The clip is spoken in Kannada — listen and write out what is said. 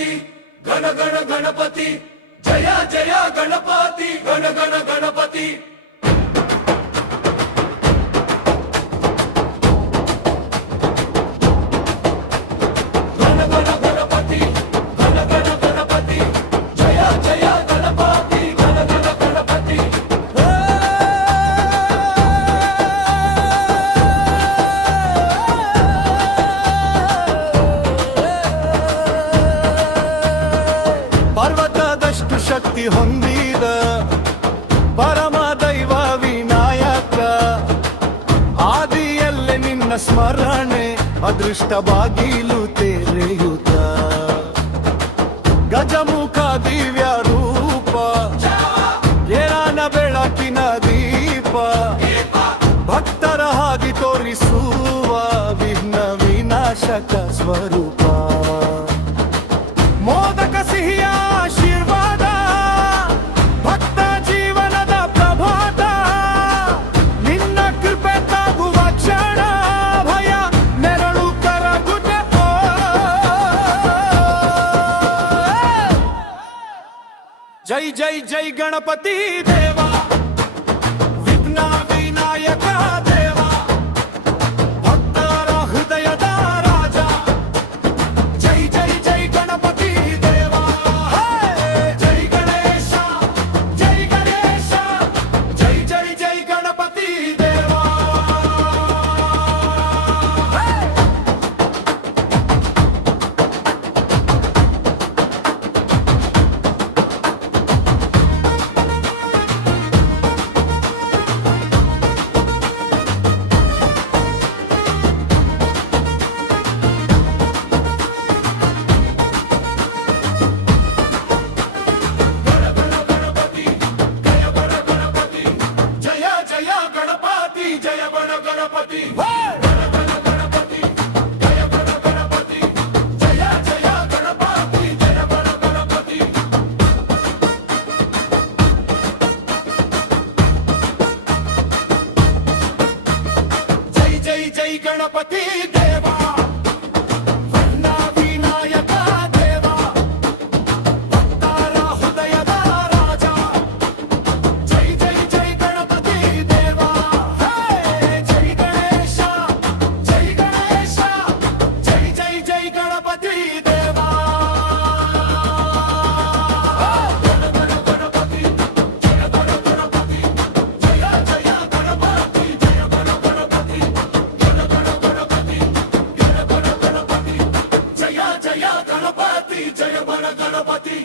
गणपति गण गण गणपति जय जय गणपति गण गण गणपति ಪರ್ವತದಷ್ಟು ಶಕ್ತಿ ಹೊಂದಿದ ಪರಮ ದೈವ ವಿನಾಯಕ ಆದಿಯಲ್ಲೇ ನಿನ್ನ ಸ್ಮರಣೆ ಅದೃಷ್ಟ ಬಾಗಿಲು ತೆರೆಯುತ್ತ ಗಜಮುಖ ದಿವ್ಯ ರೂಪ ಏರಾನ ಬೆಳಕಿನ ದೀಪ ಭಕ್ತರ ಹಾಗೆ ತೋರಿಸುವ ವಿಘ್ನ ವಿನಾಶಕ ಸ್ವರೂಪ ಮೋದಕ ಸಿಹಿಯ ಆಶೀರ್ವಾದ ಭಕ್ತ ಜೀವನದ ಪ್ರಭಾತ ನಿನ್ನ ಕೃಪೆ ತಾಗುವ ಕ್ಷಣ ಭಯ ನೆರಳು ಕರಗುತ್ತ ಜೈ ಜೈ ಜೈ ಗಣಪತಿ ದೇವ ವಿಘ್ನ ವಿನಾಯಕ ದೇವ ಭಕ್ತರ ಹೃದಯದ ರಾಜ ಜೈ ಜೈ ಜೈ ಗಣಪತಿ ದೇವ ಜೈ ಗಣೇಶ ಜೈ ಗಣೇಶ ಜೈ ಜೈ ಜೈ ಗಣಪತಿ ದೇವ जय बन गणपति गणपति जय बन गणपति जय जय गणपति जय बन गणपति जय जय जय गणपति देवा विघ्न विनायक देवा भक्ತರ ಹೃದಯದ ರಾಜ जय जय जय गणपति देवा गणपति देवा गण गण गणपति जय गण गणपति जय जय गणपति जय गण गणपति गण गण गणपति गण गण गणपति जय जय गणपति जय गण गणपति